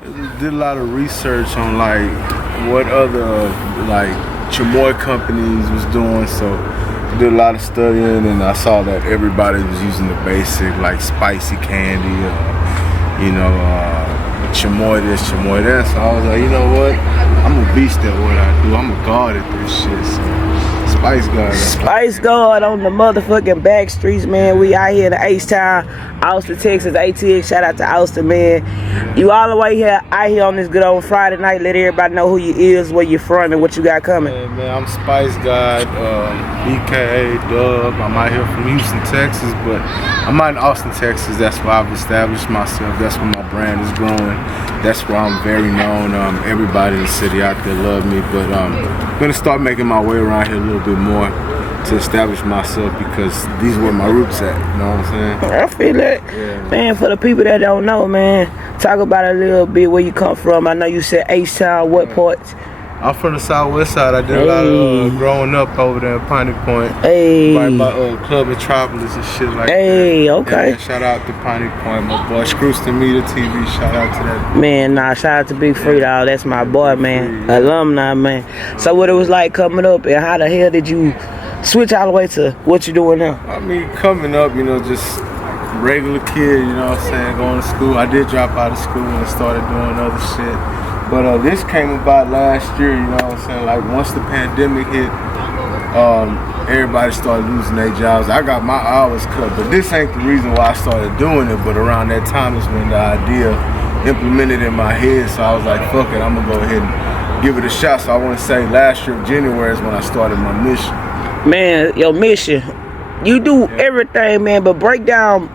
Did a lot of research on like what other like chamoy companies was doing, so did a lot of studying, and I saw that everybody was using the basic like spicy candy, chamoy this, chamoy that. So I was like, you know what? I'm a beast at what I do. I'm a god at this shit. So Spice Gawd. Spice Gawd on the motherfucking back streets, man. We out here in the H-Town, Austin, Texas. ATX, shout out to Austin, man. You all the way here, out here on this good old Friday night. Let everybody know who you is, where you from, and what you got coming. Man, I'm Spice Gawd, BKA Dub. I'm out here from Houston, Texas, but I'm out in Austin, Texas. That's where I've established myself. That's where my brand is growing. That's where I'm very known. Everybody in the city out there love me, but I'm gonna start making my way around here a little bit more to establish myself, because these were my roots at, you know what I'm saying? I feel that. Yeah, man, for the people that don't know, man, talk about a little bit where you come from. I know you said H-Town, what parts? I'm from the southwest side. I did a lot of growing up over there at Piney Point. Right by Club Metropolis and shit like that. Okay. Yeah, shout out to Piney Point, my boy Scrooston Media TV. Shout out to that. Man, shout out to Big Free Dog. That's my boy, man. Alumni, man. So what it was like coming up, and how the hell did you switch all the way to what you doing now? I mean, coming up, just regular kid, you know what I'm saying, going to school. I did drop out of school and started doing other shit. But this came about last year, you know what I'm saying? Like once the pandemic hit, everybody started losing their jobs. I got my hours cut, but this ain't the reason why I started doing it. But around that time is when the idea implemented in my head. So I was like, fuck it, I'm gonna go ahead and give it a shot. So I want to say last year, January is when I started my mission. Man, your mission, you do everything, man, but break down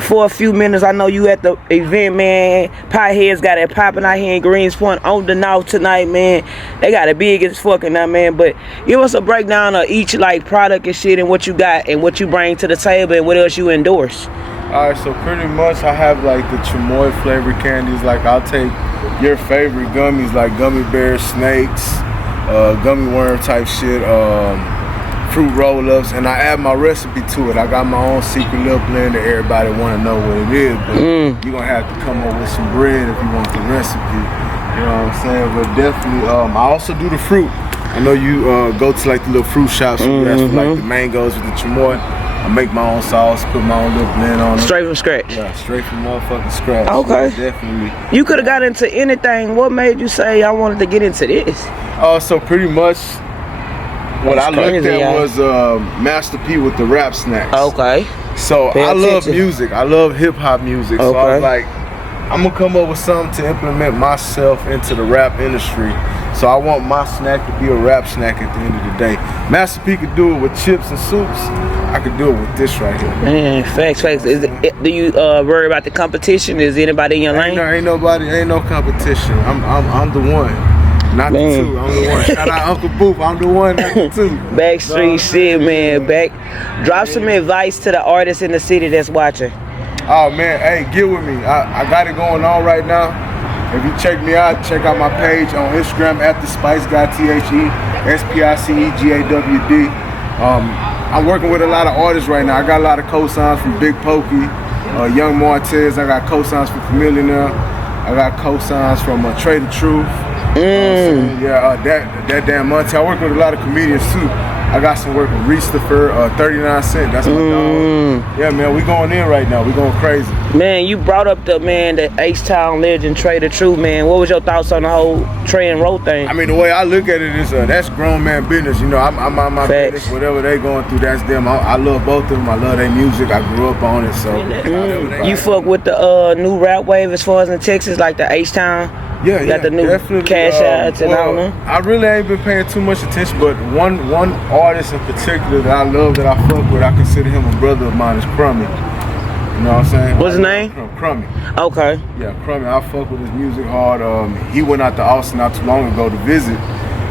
for a few minutes. I know you at the event, man. Potheads got it popping out here in Greenspoint on the North tonight, man. They got it big as fucking now, man. But give us a breakdown of each like product and shit, and what you got and what you bring to the table and what else you endorse. Alright, so pretty much I have like the chamoy flavored candies. Like I'll take your favorite gummies like gummy bears, snakes, gummy worm type shit, fruit roll-ups, and I add my recipe to it. I got my own secret little blend that everybody want to know what it is, but you're going to have to come up with some bread if you want the recipe. You know what I'm saying? But definitely, I also do the fruit. I know you go to like the little fruit shops, and you ask for like the mangoes with the chamoy. I make my own sauce, put my own little blend on it. Straight from scratch? Yeah, straight from motherfucking scratch. Okay. So definitely. You could have got into anything. What made you say I wanted to get into this? So pretty much, what I looked at was Master P with the rap snacks. Okay. So I love music. I love hip hop music. So I was like, I'm gonna come up with something to implement myself into the rap industry. So I want my snack to be a rap snack at the end of the day. Master P could do it with chips and soups. I could do it with this right here. Man, facts. Do you worry about the competition? Is anybody in your lane? Ain't no competition. I'm the one. Not the two, I'm the one. Shout out Uncle Boop, I'm the one, not the two. Backstreet shit, man. Drop some advice to the artists in the city that's watching. Oh man, hey, get with me. I got it going on right now. If you check me out, check out my page on Instagram at the Spice Gawd THESPICEGAWD. I'm working with a lot of artists right now. I got a lot of co-signs from Big Pokey, Young Martez. I got co-signs from Chameleon. I got co-signs from Trader Truth. That damn Monty. I work with a lot of comedians too. I got some work with Reestopher, 39 Cent. That's my dog. Yeah, man, we going in right now. We going crazy. Man, you brought up the H-Town legend Trader Truth, man. What was your thoughts on the whole Trey and Roll thing? I mean, the way I look at it is that's grown man business. You know, I'm on my business. Whatever they going through, that's them. I love both of them. I love their music. I grew up on it. So you fuck with the new rap wave as far as in Texas, like the H-Town? Yeah, got the new cash outs and all that. I really ain't been paying too much attention, but one artist in particular that I love, that I fuck with, I consider him a brother of mine, is Crummy. You know what I'm saying? What's his name? Crummy. Okay. Yeah, Crummy. I fuck with his music hard. He went out to Austin not too long ago to visit,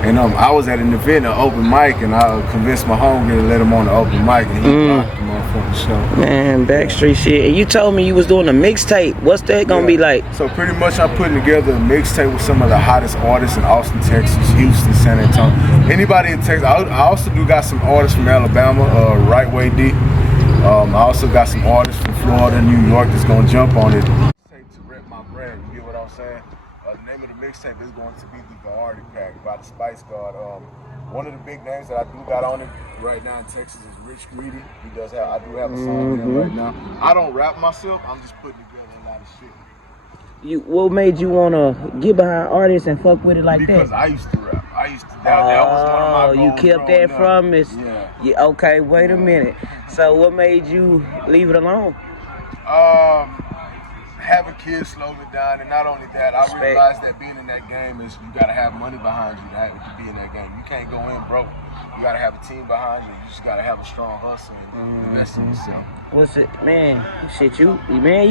and I was at an event, an open mic, and I convinced my homie to let him on the open mic, and he rocked the motherfucking show. Man, Backstreet shit. And you told me you was doing a mixtape. What's that gonna be like? So pretty much I'm putting together a mixtape with some of the hottest artists in Austin, Texas, Houston, San Antonio. Anybody in Texas. I also got some artists from Alabama, Right Way D. I also got some artists from Florida, New York that's gonna jump on it. To rep my brand, you get what I'm I'm saying? The name of the mixtape is going to be the Gawd Pack by the Spice God. One of the big names that I do got on it right now in Texas is Rich Greedy. I do have a song with him right now. I don't rap myself. I'm just putting together a lot of shit. What made you wanna get behind artists and fuck with it like because that? I used to rap. That was one of my goals. You kept that from us. Yeah. Okay, wait a minute. So what made you leave it alone? Having kids slowed me down, and not only that, I realized that being in that game is you gotta have money behind you to be in that game. You can't go in broke. You gotta have a team behind you. You just gotta have a strong hustle and invest in yourself. What's it, man? Shit, you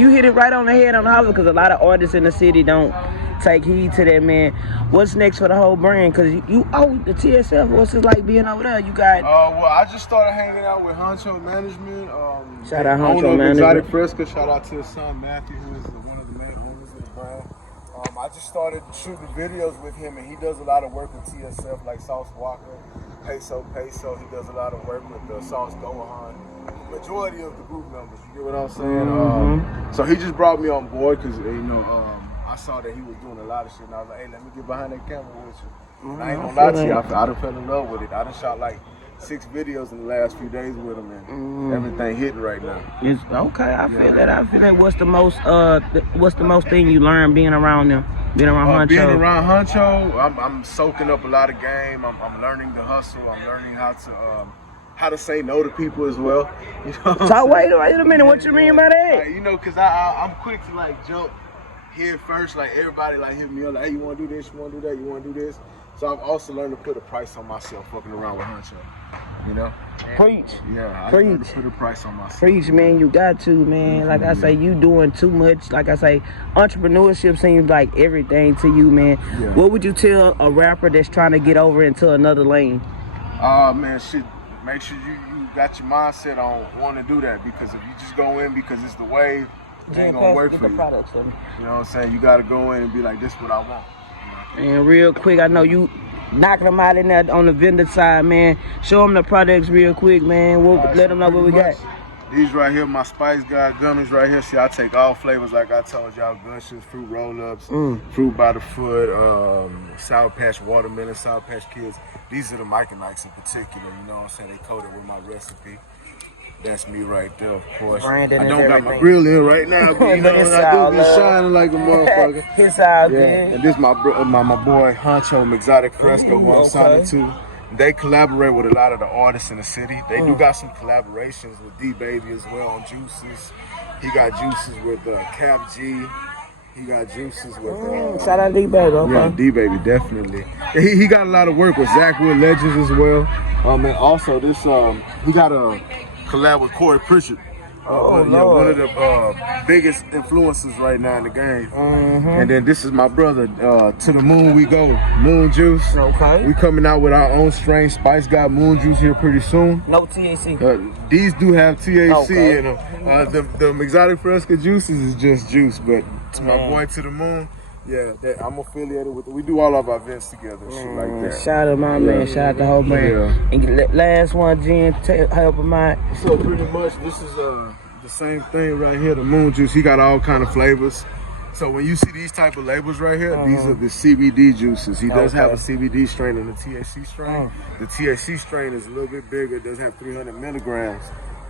hit it right on the head on the house because a lot of artists in the city don't take heed to that, man. What's next for the whole brand? Cause you the TSF. What's it like being over there? You got? Well, I just started hanging out with Honcho Management. Shout out Honcho Management. Exotic Fresca. Shout out to his son Matthew, who is one of the main owners of the brand. I just started shooting videos with him, and he does a lot of work with TSF, like Sauce Walker, Peso. He does a lot of work with the Sauce Gohan. The majority of the group members. You get what I'm saying? So he just brought me on board because I saw that he was doing a lot of shit, and I was like, hey, let me get behind that camera with you. And I ain't gonna lie to you, I done fell in love with it. I done shot like 6 videos in the last few days with him, and everything hitting right now. It's okay. I feel that. What's the most thing you learned being around them? Being around Honcho? Being around Honcho, I'm soaking up a lot of game. I'm learning to hustle. I'm learning how to say no to people as well. You know so wait a minute. What you mean by that? Cause I'm quick to like jump head first. Like everybody like hit me up like, hey, you want to do this? You want to do that? You want to do this? So I've also learned to put a price on myself fucking around with Honcho. You know? Preach. Yeah, I learned to put a price on myself. Preach, man. You got to, man. Like I say, you doing too much. Like I say, entrepreneurship seems like everything to you, man. Yeah. What would you tell a rapper that's trying to get over into another lane? Man, shit. Make sure you got your mindset on wanting to do that, because if you just go in because it's the wave, it ain't gonna work for you. You know what I'm saying? You gotta go in and be like, this is what I want. And real quick, I know you knocking them out in there on the vendor side, man. Show them the products real quick, man. Let them know what we got. These right here, my Spice God gummies right here. See, I take all flavors like I told y'all. Gushes, fruit roll-ups, fruit by the foot, Sour Patch Watermelon, Sour Patch Kids. These are the Mike and Nikes in particular, you know what I'm saying? They coated with my recipe. That's me right there, of course. Brandon, I don't got my grill in right now, but you know, I do be shining like a motherfucker. It's all good. And this my boy Honcho Mgmt Fresco, who I'm signed to. They collaborate with a lot of the artists in the city. They do got some collaborations with D-Baby as well on Juices. He got juices with Cap G. He got juices with shout out D-Baby, okay. Yeah, D-Baby, definitely. He got a lot of work with Zachwood Legends as well. And also this he got a collab with Corey Pritchard. One of the biggest influencers right now in the game. And then this is my brother, To the Moon We Go, Moon Juice. Okay. We coming out with our own strain, Spice got Moon Juice here pretty soon. No THC. These do have THC in them. The Exotic Fresca juices is just juice, but to my boy To the Moon, yeah, I'm affiliated with. We do all of our events together, shit like that. Shout out my man, shout out the whole brand. And last one, Jen, help him out. So pretty much, this is the same thing right here. The Moon Juice, he got all kind of flavors. So when you see these type of labels right here, these are the CBD juices. He does have a CBD strain and a THC strain. The THC strain is a little bit bigger. It does have 300 milligrams.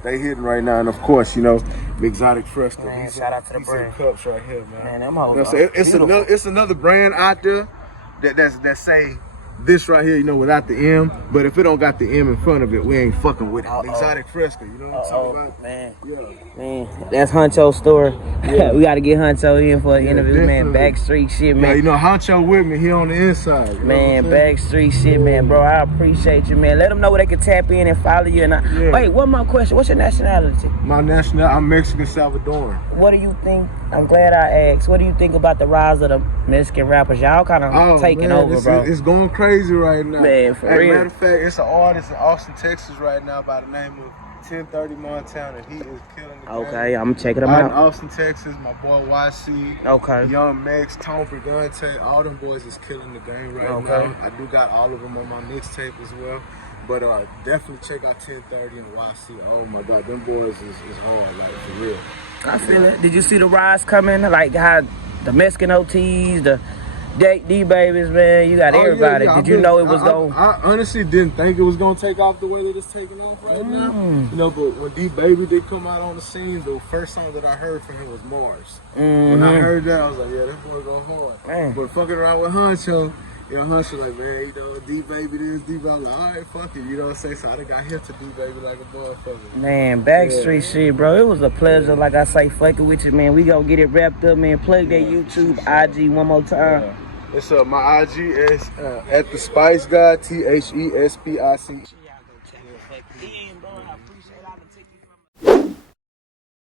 They hitting right now, and of course, you know, the Exotic Fresca. Shout out to the brand. Cups right here, man. Man, them it's another brand out there that say this right here, you know, without the M. But if it don't got the M in front of it, we ain't fucking with it. Exotic Fresca, you know what I'm talking about? Man. That's Honcho's store. Yeah. We got to get Honcho in for an interview, man. Backstreet shit, man. Yeah, you know, Honcho with me, he on the inside. Man, Backstreet shit, man, bro. I appreciate you, man. Let them know where they can tap in and follow you. And wait, one more question. What's your nationality? I'm Mexican Salvadoran. What do you think? I'm glad I asked. What do you think about the rise of the Mexican rappers? Y'all kind of taking over, bro. It's going crazy right now. Man, for real. Matter of fact, it's an artist in Austin, Texas right now by the name of 1030 Montana. He is killing the game. Okay, I'm checking him out. In Austin, Texas, my boy YC. Okay. Young Max, Tom Brigante, all them boys is killing the game right now. I do got all of them on my mixtape as well. But definitely check out 1030 and YC. Oh my God, them boys is hard, like for real. I feel it. Did you see the rise coming? Like how the Mexican OTs, the D babies, man. You got everybody. Did you know it was going? I honestly didn't think it was gonna take off the way that it's taking off right now. You know, but when D Baby did come out on the scene, the first song that I heard from him was Mars. When I heard that, I was like, yeah, that boy go hard. Man. But fucking around with Honcho, you know, Honcho like, man, you know, D Baby this, D Baby. I'm like, all right, fuck it. You know what I'm saying? So I done got hip to D Baby like a motherfucker. Man, Backstreet shit, bro. It was a pleasure. Like I say, fucking with you, man. We gonna get it wrapped up, man. Plug that YouTube, IG one more time. Yeah. It's my IG is at the Spice God, THESPIC.